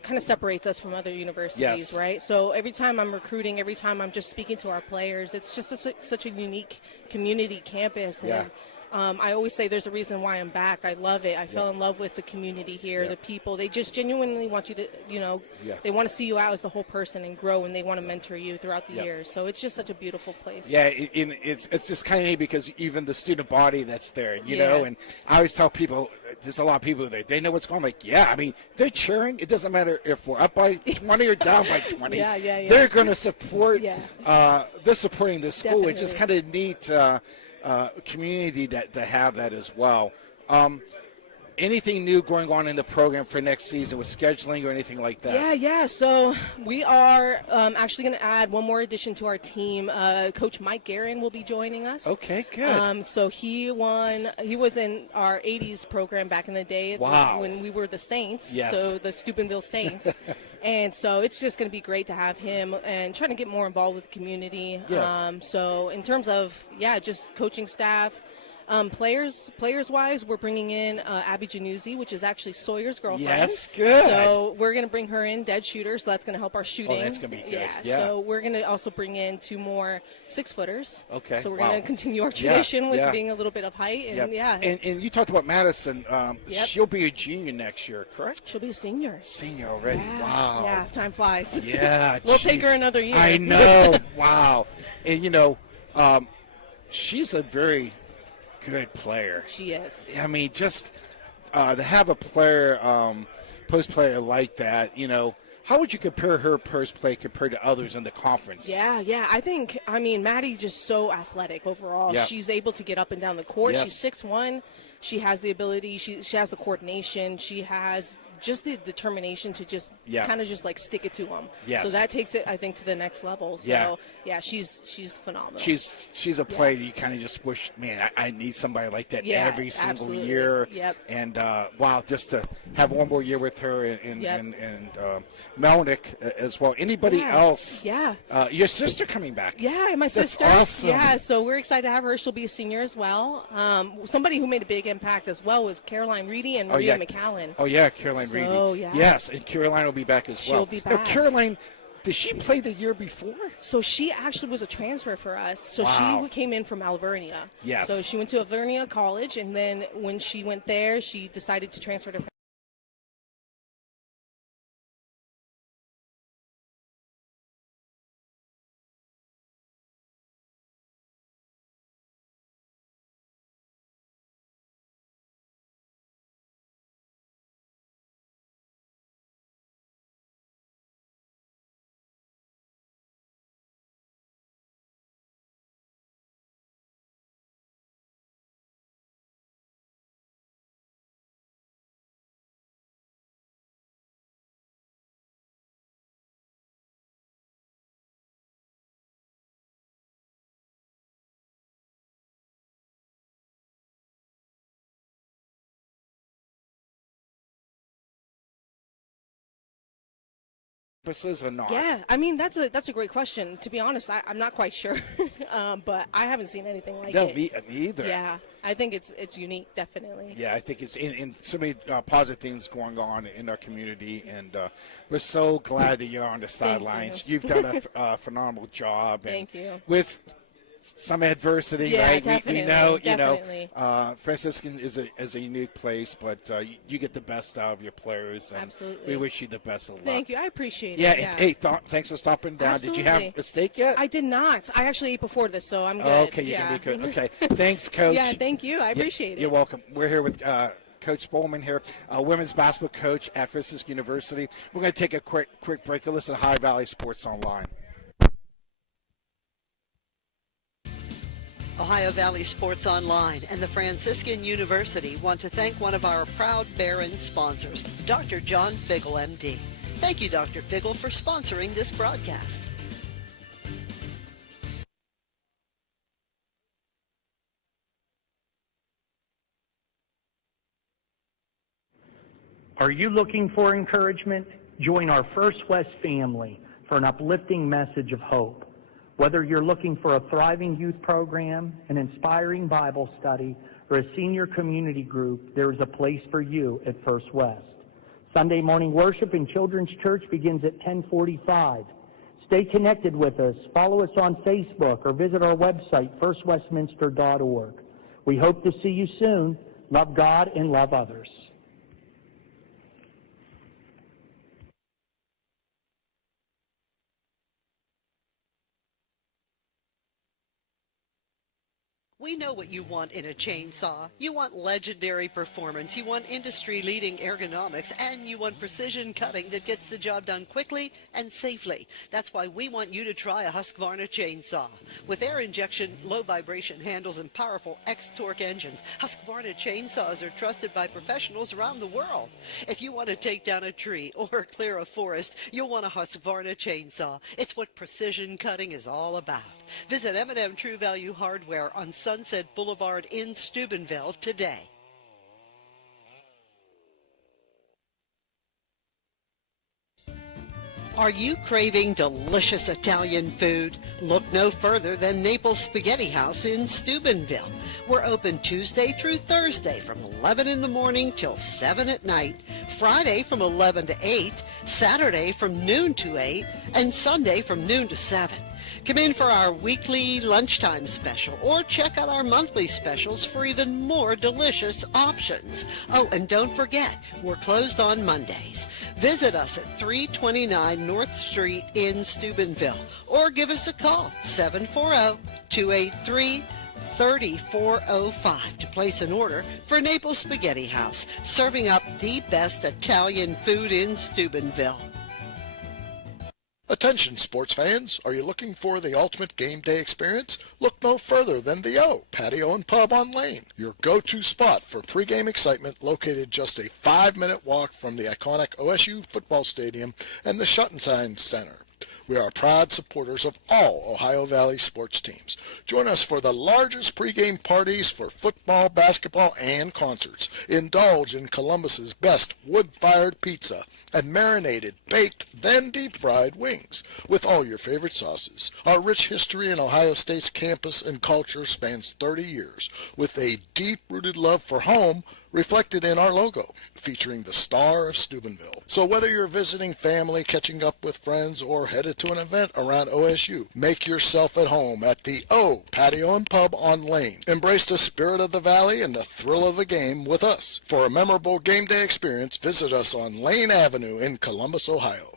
kind of separates us from other universities, right? So every time I'm recruiting, every time I'm just speaking to our players, it's just such a unique community campus. And I always say there's a reason why I'm back. I love it. I fell in love with the community here, the people. They just genuinely want you to, they want to see you out as the whole person and grow, and they want to mentor you throughout the years. So it's just such a beautiful place. Yeah, it's just kind of neat because even the student body that's there, you know, and I always tell people, there's a lot of people there. They know what's going on. Like, I mean, they're cheering. It doesn't matter if we're up by 20 or down by 20. They're going to support. They're supporting the school. Definitely. It's just kind of neat community to have that as well. Anything new going on in the program for next season with scheduling or anything like that? Yeah. So we are actually going to add one more addition to our team. Coach Mike Guerin will be joining us. Okay, good. So he was in our 80s program back in the day when we were the Saints, so the Steubenville Saints. And so it's just going to be great to have him and trying to get more involved with the community. So in terms of, just coaching staff, players-wise, we're bringing in Abby Januzzi, which is actually Sawyer's girlfriend. Yes, good. So we're going to bring her in, dead shooter, so that's going to help our shooting. Oh, that's going to be good. So we're going to also bring in 2 more 6-footers. Okay. So we're going to continue our tradition with being a little bit of height. And And you talked about Madison. She'll be a junior next year, correct? She'll be a senior. Senior already. Yeah. Wow. Yeah, time flies. Yeah. We'll take her another year. I know. Wow. And, she's a very good player. She is. I mean, just to have a player, post player like that, how would you compare her post play compared to others in the conference? Yeah. I mean, Maddie's just so athletic overall. Yeah. She's able to get up and down the court. Yes. She's 6'1". She has the ability. She has the coordination. She has just the determination to just kind of just like stick it to them. Yes. So that takes it, I think, to the next level. So she's phenomenal. She's a player that you kind of just wish, man, I need somebody like that every single year. Yep. And just to have one more year with her and Melnick as well. Anybody else? Yeah. Your sister coming back? Yeah, my sister. Awesome. Yeah, so we're excited to have her. She'll be a senior as well. Somebody who made a big impact as well was Caroline Reedy and Maria McAllen. Oh yeah, Caroline Reedy. Yeah. Yes, and Caroline will be back as well. She'll be back. Now, Caroline, did she play the year before? So she actually was a transfer for us. So she came in from Alvernia. Yes. So she went to Alvernia College, and then when she went there, she decided to transfer to Or not? Yeah, I mean that's a great question. To be honest, I'm not quite sure, but I haven't seen anything like it. Me either. Yeah, I think it's unique, definitely. Yeah, I think it's in so many positive things going on in our community, and we're so glad that you're on the sidelines. You've done a phenomenal job. Thank you. With some adversity, Yeah, right? definitely, we know, definitely. Franciscan is a unique place, but you get the best out of your players. And Absolutely. we wish you the best of luck. Thank you. I appreciate Yeah. it. Yeah. Hey, thanks for stopping down. Absolutely. Did you have a steak yet? I did not. I actually ate before this, so I'm good. Okay, you yeah. can be good. Okay, thanks, Coach. Yeah, thank you. I appreciate it. You're welcome. We're here with Coach Bowman here, women's basketball coach at Franciscan University. We're going to take a quick break and listen to High Valley Sports Online. Ohio Valley Sports Online and the Franciscan University want to thank one of our proud Barron sponsors, Dr. John Figgle, MD. Thank you, Dr. Figgle, for sponsoring this broadcast. Are you looking for encouragement? Join our First West family for an uplifting message of hope. Whether you're looking for a thriving youth program, an inspiring Bible study, or a senior community group, there is a place for you at First West. Sunday morning worship in Children's Church begins at 10:45. Stay connected with us. Follow us on Facebook or visit our website, firstwestminster.org. We hope to see you soon. Love God and love others. We know what you want in a chainsaw. You want legendary performance, you want industry-leading ergonomics, and you want precision cutting that gets the job done quickly and safely. That's why we want you to try a Husqvarna chainsaw. With air injection, low vibration handles, and powerful X-Torque engines, Husqvarna chainsaws are trusted by professionals around the world. If you want to take down a tree or clear a forest, you'll want a Husqvarna chainsaw. It's what precision cutting is all about. Visit M&M True Value Hardware on Sunset Boulevard in Steubenville today. Are you craving delicious Italian food? Look no further than Naples Spaghetti House in Steubenville. We're open Tuesday through Thursday from 11 in the morning till 7 at night, Friday from 11 to 8, Saturday from noon to 8, and Sunday from noon to 7. Come in for our weekly lunchtime special or check out our monthly specials for even more delicious options. Oh, and don't forget, we're closed on Mondays. Visit us at 329 North Street in Steubenville or give us a call, 740-283-3405 to place an order for Naples Spaghetti House, serving up the best Italian food in Steubenville. Attention sports fans, are you looking for the ultimate game day experience? Look no further than the O Patio and Pub on Lane, your go-to spot for pregame excitement, located just a 5-minute walk from the iconic OSU football stadium and the Schottenstein Center. We are proud supporters of all Ohio Valley sports teams. Join us for the largest pregame parties for football, basketball, and concerts. Indulge in Columbus's best wood-fired pizza and marinated, baked, then deep-fried wings with all your favorite sauces. Our rich history in Ohio State's campus and culture spans 30 years, with a deep-rooted love for home reflected in our logo, featuring the Star of Steubenville. So whether you're visiting family, catching up with friends, or headed to an event around OSU, make yourself at home at the O Patio and Pub on Lane. Embrace the spirit of the Valley and the thrill of a game with us. For a memorable game day experience, visit us on Lane Avenue in Columbus, Ohio.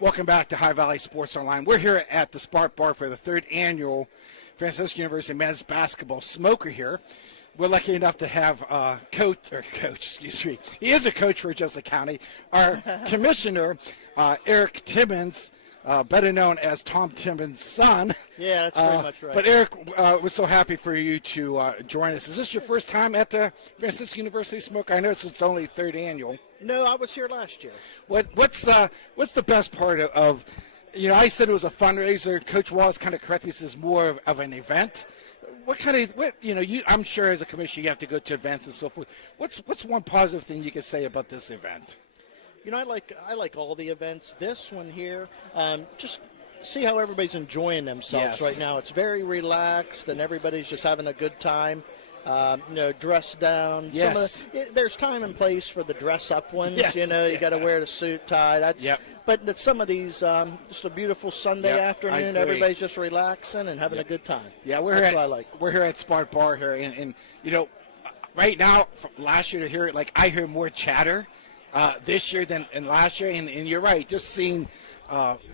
Welcome back to High Valley Sports Online. We're here at the Spark Bar for the 3rd annual Franciscan University Men's Basketball Smoker here. We're lucky enough to have coach. He is a coach for Jefferson County. Our commissioner, Eric Timmons, better known as Tom Timmons' son. Yeah, that's pretty much right. But Eric, we're so happy for you to join us. Is this your first time at the Franciscan University Smoker? I know it's only 3rd annual. No, I was here last year. What's the best part of I said it was a fundraiser. Coach Wallace kind of corrected me, says more of an event. I'm sure as a commissioner you have to go to events and so forth. What's one positive thing you can say about this event? I like all the events. This one here, just see how everybody's enjoying themselves right now. It's very relaxed and everybody's just having a good time. dress down. Yes. There's time and place for the dress up ones. Yes. You got to wear the suit, tie. But some of these, just a beautiful Sunday afternoon. Everybody's just relaxing and having a good time. Yeah, That's what I like. We're here at Spark Bar here, and right now, from last year to here, I hear more chatter this year than last year, and you're right. Just seeing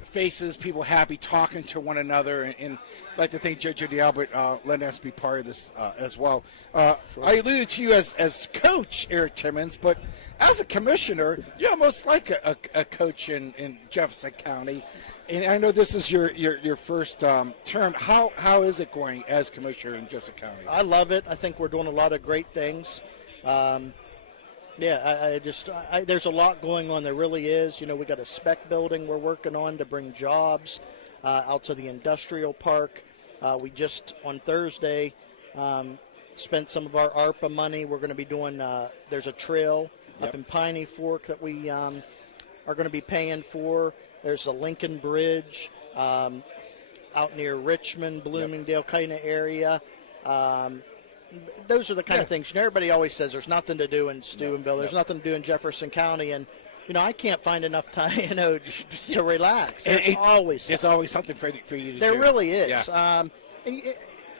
faces, people happy, talking to one another, and I'd like to thank Judy Albert letting us be part of this as well. I alluded to you as coach, Eric Timmons, but as a commissioner, you're almost like a coach in Jefferson County. And I know this is your first term. How is it going as commissioner in Jefferson County? I love it. I think we're doing a lot of great things. There's a lot going on. There really is. We got a spec building we're working on to bring jobs out to the industrial park. We just, on Thursday, spent some of our ARPA money. We're going to be doing, there's a trail up in Piney Fork that we are going to be paying for. There's a Lincoln Bridge out near Richmond, Bloomingdale kind of area. Those are the kind of things. Everybody always says there's nothing to do in Steubenville. There's nothing to do in Jefferson County, and I can't find enough time, to relax. There's always something for you to do. There really is. Yeah.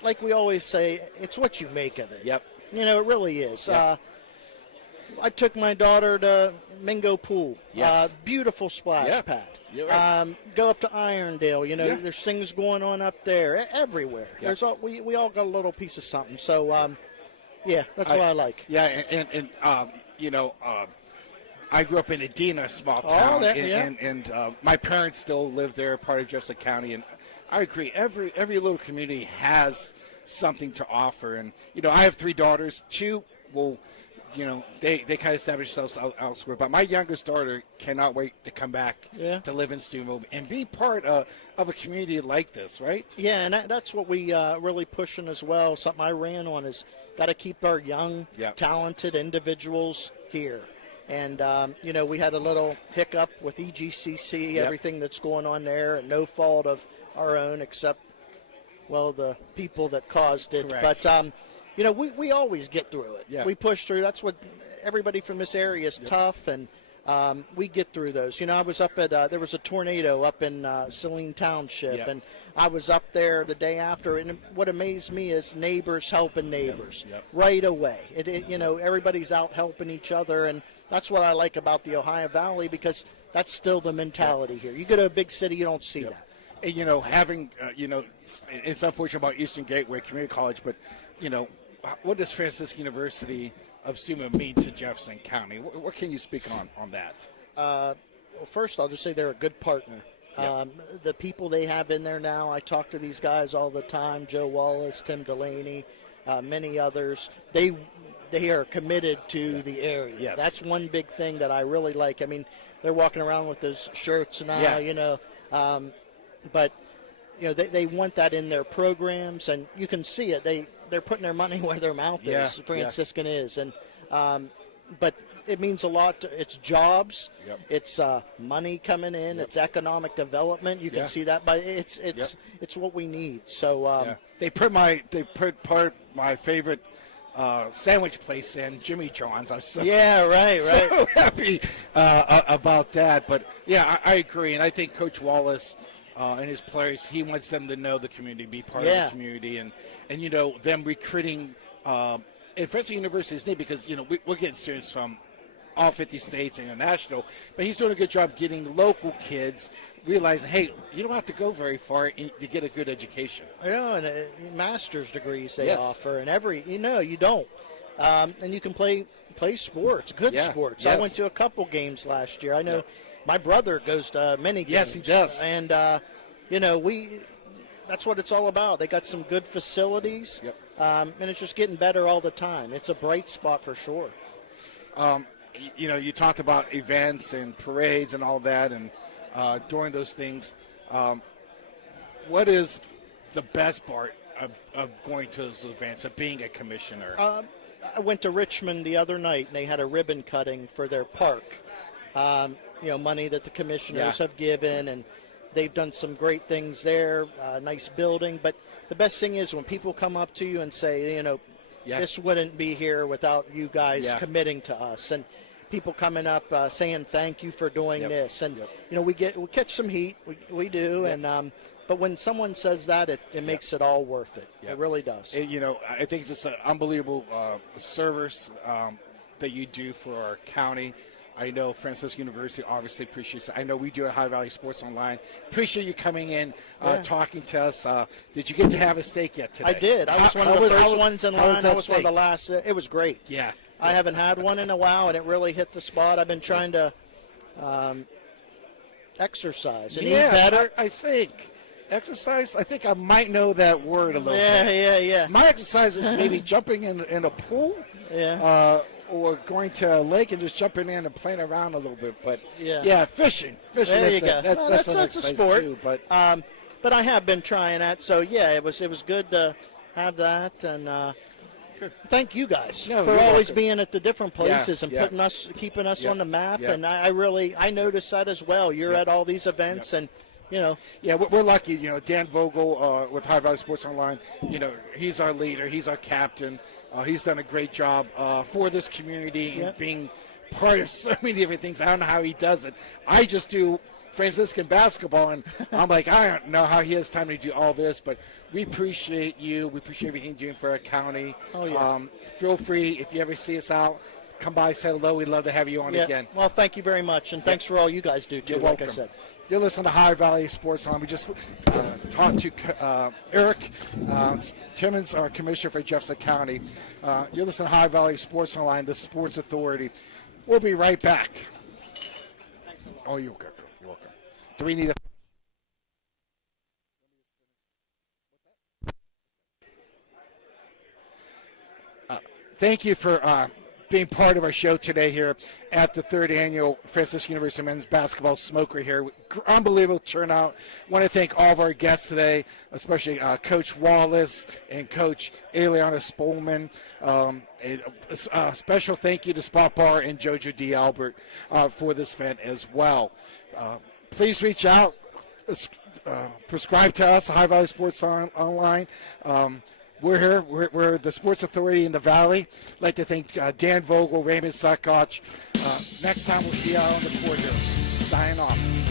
Like we always say, it's what you make of it. Yep. It really is. Yep. I took my daughter to Mingo Pool. Yes. Beautiful splash pad. Right. Go up to Irondale. There's things going on up there everywhere. Yep. We all got a little piece of something. So, that's what I like. Yeah, and I grew up in Edina, a small town, and my parents still live there, part of Jefferson County, and I agree. Every little community has something to offer, and I have 3 daughters. 2 will. They kind of establish themselves elsewhere. But my youngest daughter cannot wait to come back to live in Steubenville and be part of a community like this, right? Yeah, and that's what we really pushing as well. Something I ran on is got to keep our young, talented individuals here. And, we had a little hiccup with EGCC, everything that's going on there, and no fault of our own except, the people that caused it. Correct. But, we always get through it. Yeah. We push through. That's what everybody from this area is tough, and we get through those. I was up at there was a tornado up in Saline Township, and I was up there the day after. And what amazed me is neighbors helping neighbors right away. Everybody's out helping each other, and that's what I like about the Ohio Valley, because that's still the mentality here. You go to a big city, you don't see that. And, having, it's unfortunate about Eastern Gateway Community College, but, what does Franciscan University of Steubenville mean to Jefferson County? What can you speak on that? Well, first, I'll just say they're a good partner. The people they have in there now, I talk to these guys all the time, Joe Wallace, Tim Delaney, many others. They are committed to the area. Yes. That's one big thing that I really like. I mean, they're walking around with those shirts now, but they want that in their programs, and you can see it. They're putting their money where their mouth is. Franciscan is, and but it means a lot. It's jobs. It's money coming in. It's economic development. You can see that, but it's what we need. So they put my favorite sandwich place in, Jimmy John's. I'm so so happy about that. But I agree, and I think Coach Wallace and his players, he wants them to know the community, be part of the community, and them recruiting. And Franciscan University is neat because we're getting students from all 50 states and international, but he's doing a good job getting local kids realizing, hey, you don't have to go very far to get a good education. And master's degrees they offer, and you don't, and you can play sports, good sports. I went to a couple games last year. I know my brother goes to many games. Yes, he does. And that's what it's all about. They got some good facilities, and it's just getting better all the time. It's a bright spot for sure. You talked about events and parades and all that, and during those things, what is the best part of going to those events, of being a commissioner? I went to Richmond the other night, and they had a ribbon cutting for their park. Money that the commissioners have given, and they've done some great things there, nice building. But the best thing is when people come up to you and say, this wouldn't be here without you guys committing to us and people coming up saying thank you for doing this. And you know, we catch some heat, we do, and but when someone says that, it makes it all worth it. It really does. You know, I think it's just an unbelievable service that you do for our county. I know Franciscan University obviously appreciates it. I know we do at High Valley Sports Online. Appreciate you coming in, talking to us. Did you get to have a steak yet today? I did. I was one of the first ones in line. I was one of the last. It was great. Yeah. I haven't had one in a while, and it really hit the spot. I've been trying to exercise and eat better. I think. Exercise? I think I might know that word a little bit. Yeah. My exercise is maybe jumping in a pool. Or going to a lake and just jumping in and playing around a little bit. But, fishing. There you go. That's a sport. Too, but I have been trying that. So, it was good to have that. And thank you guys for always being at the different places and keeping us on the map. And I noticed that as well. You're at all these events and, you know. Yeah, we're lucky. You know, Dan Vogel with High Valley Sports Online, you know, he's our leader. He's our captain. He's done a great job for this community and being part of so many different things. I don't know how he does it. I just do Franciscan basketball, and I'm like, I don't know how he has time to do all this, but we appreciate you. We appreciate everything you're doing for our county. Oh, yeah. Feel free, if you ever see us out, come by, say hello. We'd love to have you on again. Well, thank you very much, and thanks for all you guys do, too, You're like welcome. I said. You're listening to High Valley Sports On. We just talked to Eric Timmons, our commissioner for Jefferson County. You're listening to High Valley Sports Online, the Sports Authority. We'll be right back. Thanks a lot. Oh, you're welcome. You're welcome. Do we need a... Thank you for being part of our show today here at the third annual Franciscan University Men's Basketball Smoker here. Unbelievable turnout. Want to thank all of our guests today, especially Coach Wallace and Coach Eliana Spolman. A special thank you to Spot Bar and Jojo D. Albert for this event as well. Please reach out, prescribe to us, High Valley Sports Online. We're here. We're the Sports Authority in the Valley. I'd like to thank Dan Vogel, Raymond Suckoch. Next time we'll see you out on the court here. Signing off.